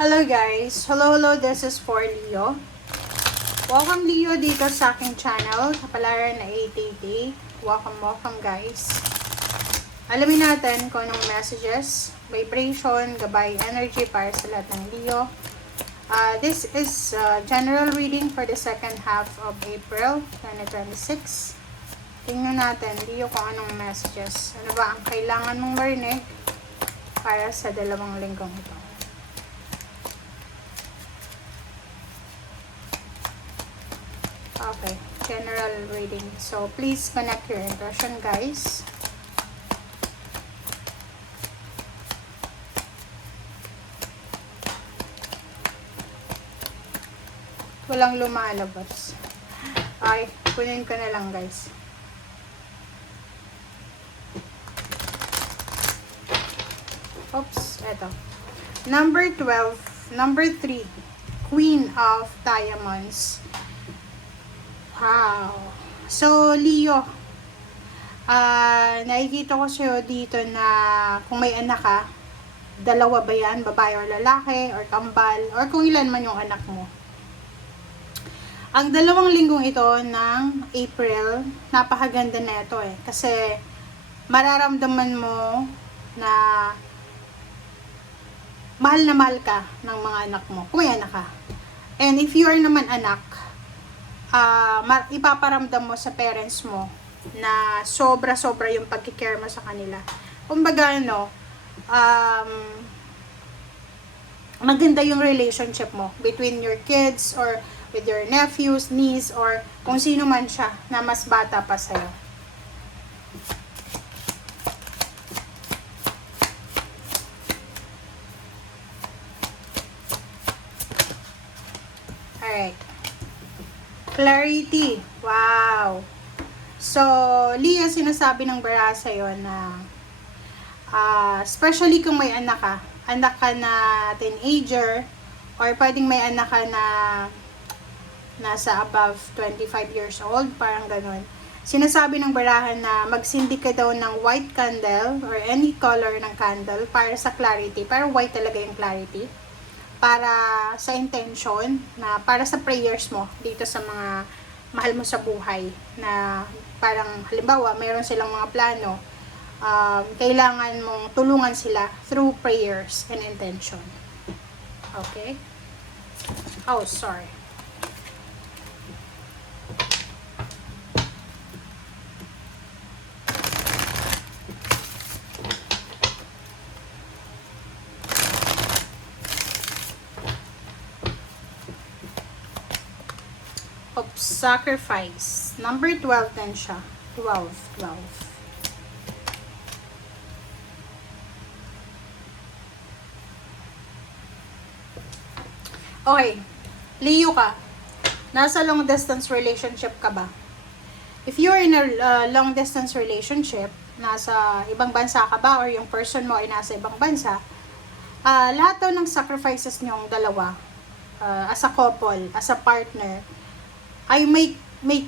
Hello guys! Hello, this is for Leo. Welcome Leo dito sa aking channel, Kapalaran na 888. Welcome guys. Alamin natin kung anong messages, vibration, gabay, energy para sa lahat ng Leo. This is general reading for the second half of April 2026. Tingnan natin Leo kung anong messages. Ano ba ang kailangan mong marinig para sa dalawang linggong ito. Okay, general reading. So, please connect your impression, guys. Walang lumalabas. Ay, kunin ko na lang, guys. Oops, eto. Number 12, number 3, Queen of Diamonds. Wow. So, Leo, nakikita ko sa'yo dito na kung may anak ka, dalawa ba yan, babae or lalaki, or kambal, or kung ilan man yung anak mo. Ang dalawang linggong ito ng April, napakaganda na ito kasi mararamdaman mo na mahal ka ng mga anak mo, kung may anak ka. And if you are naman anak, ipaparamdam mo sa parents mo na sobra-sobra yung pagkikare mo sa kanila. Kumbaga, maganda yung relationship mo between your kids or with your nephews, niece, or kung sino man siya na mas bata pa sa'yo. Alright. Clarity. Wow. So, Leo, sinasabi ng bara sa'yo na especially kung may anak ka na teenager, or pwedeng may anak ka na nasa above 25 years old, parang ganun. Sinasabi ng barahan na magsindi ka daw ng white candle or any color ng candle para sa clarity. Pero white talaga yung clarity. Para sa intention, na para sa prayers mo dito sa mga mahal mo sa buhay, na parang halimbawa mayroon silang mga plano, kailangan mong tulungan sila through prayers and intention. Okay? Oh, sorry. Of sacrifice. Number 12 din siya. 12. Okay. Leo ka. Nasa long distance relationship ka ba? If you're in a long distance relationship, nasa ibang bansa ka ba or yung person mo ay nasa ibang bansa, lahat daw ng sacrifices niyong dalawa, as a couple, as a partner, ay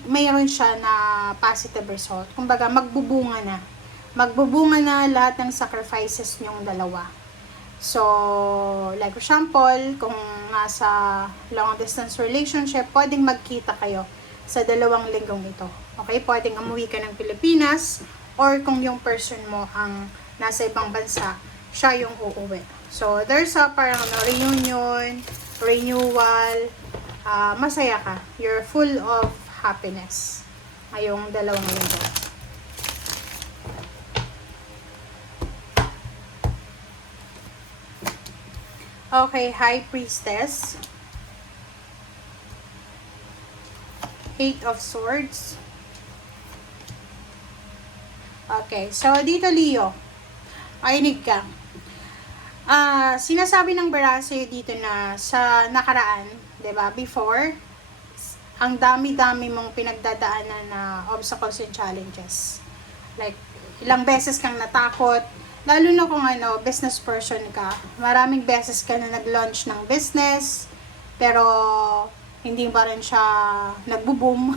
mayroon siya na positive result. Kumbaga, magbubunga na lahat ng sacrifices niyong dalawa. So, like for example, kung nasa long distance relationship, pwedeng magkita kayo sa dalawang linggong ito. Okay? Pwedeng umuwi ka ng Pilipinas, or kung yung person mo ang nasa ibang bansa, siya yung uuwi. So, there's a parang reunion, renewal, masaya ka. You're full of happiness ngayong dalawang linggo. Okay, High Priestess. Eight of Swords. Okay, so dito Leo, makinig ka. Sinasabi ng bara sa'yo dito na sa nakaraan, 'di ba? Before, ang dami-dami mong pinagdadaanan na obstacles and challenges. Like, ilang beses kang natakot, lalo na kung business person ka. Maraming beses ka na nag-launch ng business, pero hindi pa rin siya nagbo-boom.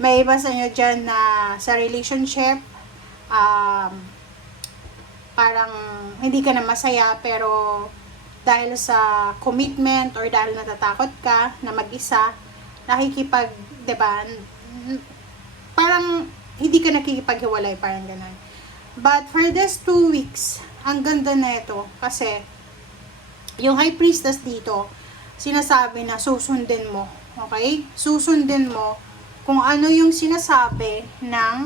May iba sa inyo dyan na sa relationship, parang hindi ka na masaya, pero dahil sa commitment or dahil natatakot ka na mag-isa, nakikipag, 'di ba? Parang hindi ka nakikipaghiwalay, parang ganun. But for this 2 weeks, ang ganda na ito kasi yung High Priestess dito, sinasabi na susundin mo. Okay? Susundin mo kung ano yung sinasabi ng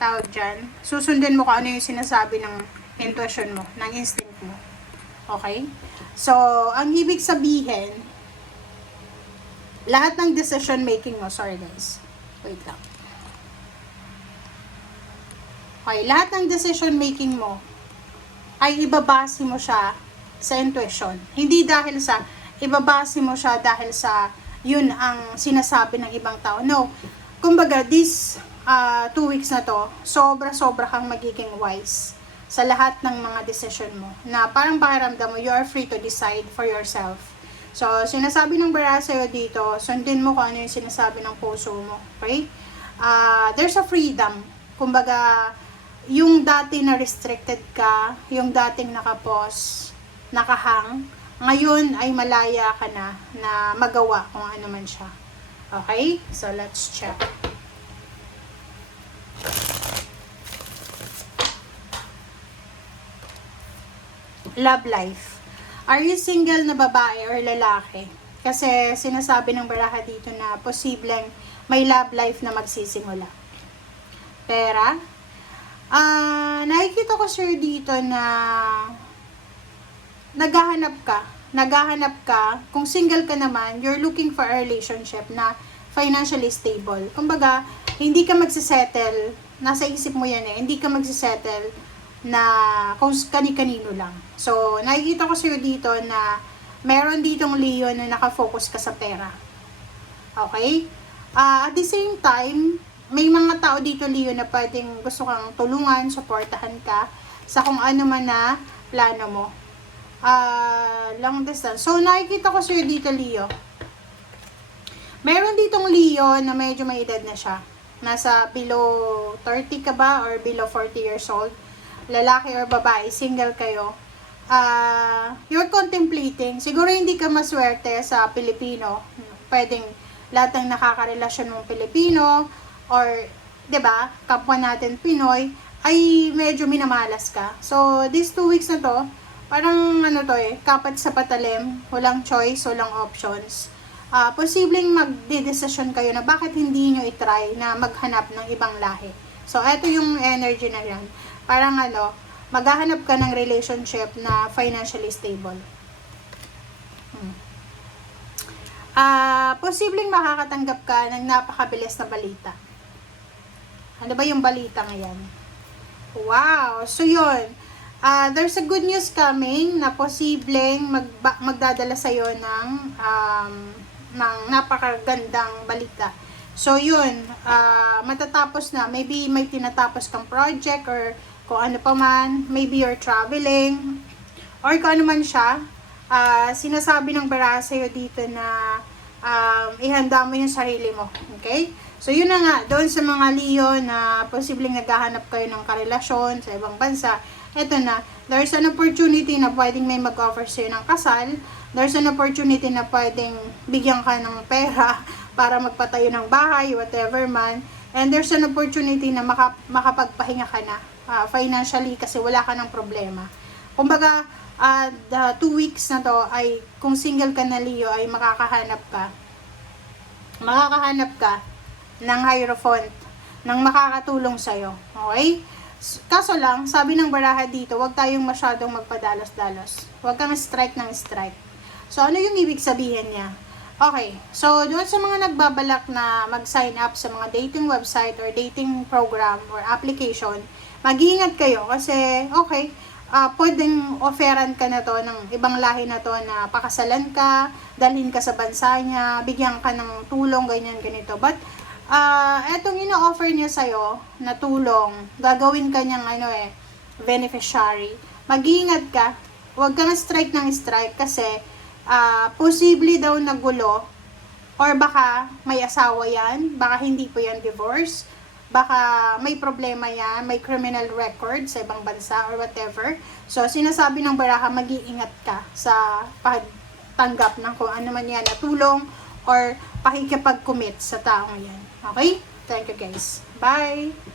tawag dyan. Susundin mo kung ano yung sinasabi ng intuition mo, ng instinct mo. Okay? So, ang ibig sabihin, lahat ng decision making mo, sorry guys, wait lang. Okay, lahat ng decision making mo ay ibabase mo siya sa intuition. Hindi dahil sa, ibabase mo siya dahil sa yun ang sinasabi ng ibang tao. No. Kumbaga, this 2 weeks na to, sobra-sobra kang magiging wise sa lahat ng mga decision mo. Na parang pakiramdam mo, you are free to decide for yourself. So, sinasabi ng bara sa'yo dito, sundin mo kung ano yung sinasabi ng puso mo. Okay? There's a freedom. Kumbaga, yung dati na restricted ka, yung dating nakapos, nakahang, ngayon ay malaya ka na magawa kung ano man siya. Okay? So, let's check. Love life. Are you single na babae or lalaki? Kasi sinasabi ng baraha dito na posibleng may love life na magsisimula. Pera? Nakikita ko sir dito na naghahanap ka, kung single ka naman, you're looking for a relationship na financially stable. Kumbaga, hindi ka magsisettle, nasa isip mo yan hindi ka magsisettle na kung kani-kanino lang. So, nakikita ko sa'yo dito na meron ditong Leo na nakafocus ka sa pera. Okay? At the same time, may mga tao dito Leo na pwedeng gusto kang tulungan, supportahan ka sa kung ano man na plano mo. Long distance. So, nakikita ko sa'yo dito, Leo. Meron ditong Leo na medyo may edad na siya. Nasa below 30 ka ba or below 40 years old. Lalaki or babae, single kayo. You're contemplating. Siguro hindi ka maswerte sa Pilipino. Pwedeng lahat ng nakakarelasyon ng Pilipino or, 'di ba, kapwa natin Pinoy ay medyo minamalas ka. So, these 2 weeks na to, parang kapat sa patalim, walang choice, walang options. Posibleng magdedesisyon kayo na bakit hindi nyo itry na maghanap ng ibang lahi. So, eto yung energy na yan. Parang maghahanap ka ng relationship na financially stable. Posibleng makakatanggap ka ng napakabilis na balita. Ano ba yung balita ngayon? Wow! So, yun. There's a good news coming na posibleng magdadala sa'yo ng napakagandang balita. So, yun. Matatapos na. Maybe may tinatapos kang project or kung ano pa man. Maybe you're traveling. Or kung ano man siya. Sinasabi ng bara sa'yo dito na ihanda mo yung sarili mo. Okay? So, yun na nga. Doon sa mga Leo na posibleng naghahanap kayo ng karelasyon sa ibang bansa. Eto na, there's an opportunity na pwedeng may mag-offer sa'yo ng kasal. There's an opportunity na pwedeng bigyan ka ng pera para magpatayo ng bahay, whatever man. And there's an opportunity na makapagpahinga ka na financially kasi wala ka ng problema. Kumbaga, the 2 weeks na to ay kung single ka na Leo ay makakahanap ka ng Hierophant nang makakatulong sa'yo. Okay? Kaso lang, sabi ng baraha dito, huwag tayong masyadong magpadalos-dalos. Huwag kang strike ng strike. So, ano yung ibig sabihin niya? Okay, so doon sa mga nagbabalak na mag-sign up sa mga dating website or dating program or application, mag-iingat kayo kasi, okay, pwedeng offeran ka na to ng ibang lahi na to na pakasalan ka, dalhin ka sa bansa niya, bigyan ka ng tulong, ganyan, ganito. But, etong ino-offer niya sa'yo na tulong, gagawin ka niyang beneficiary. Mag-iingat ka, huwag kang strike ng strike kasi posible daw nagulo or baka may asawa yan, baka hindi po yan divorce, baka may problema yan, may criminal record sa ibang bansa or whatever. So, sinasabi ng baraha, mag-iingat ka sa pagtanggap ng kung ano man yan na tulong or pakikipag-commit sa taong yan. Okay? Thank you guys. Bye!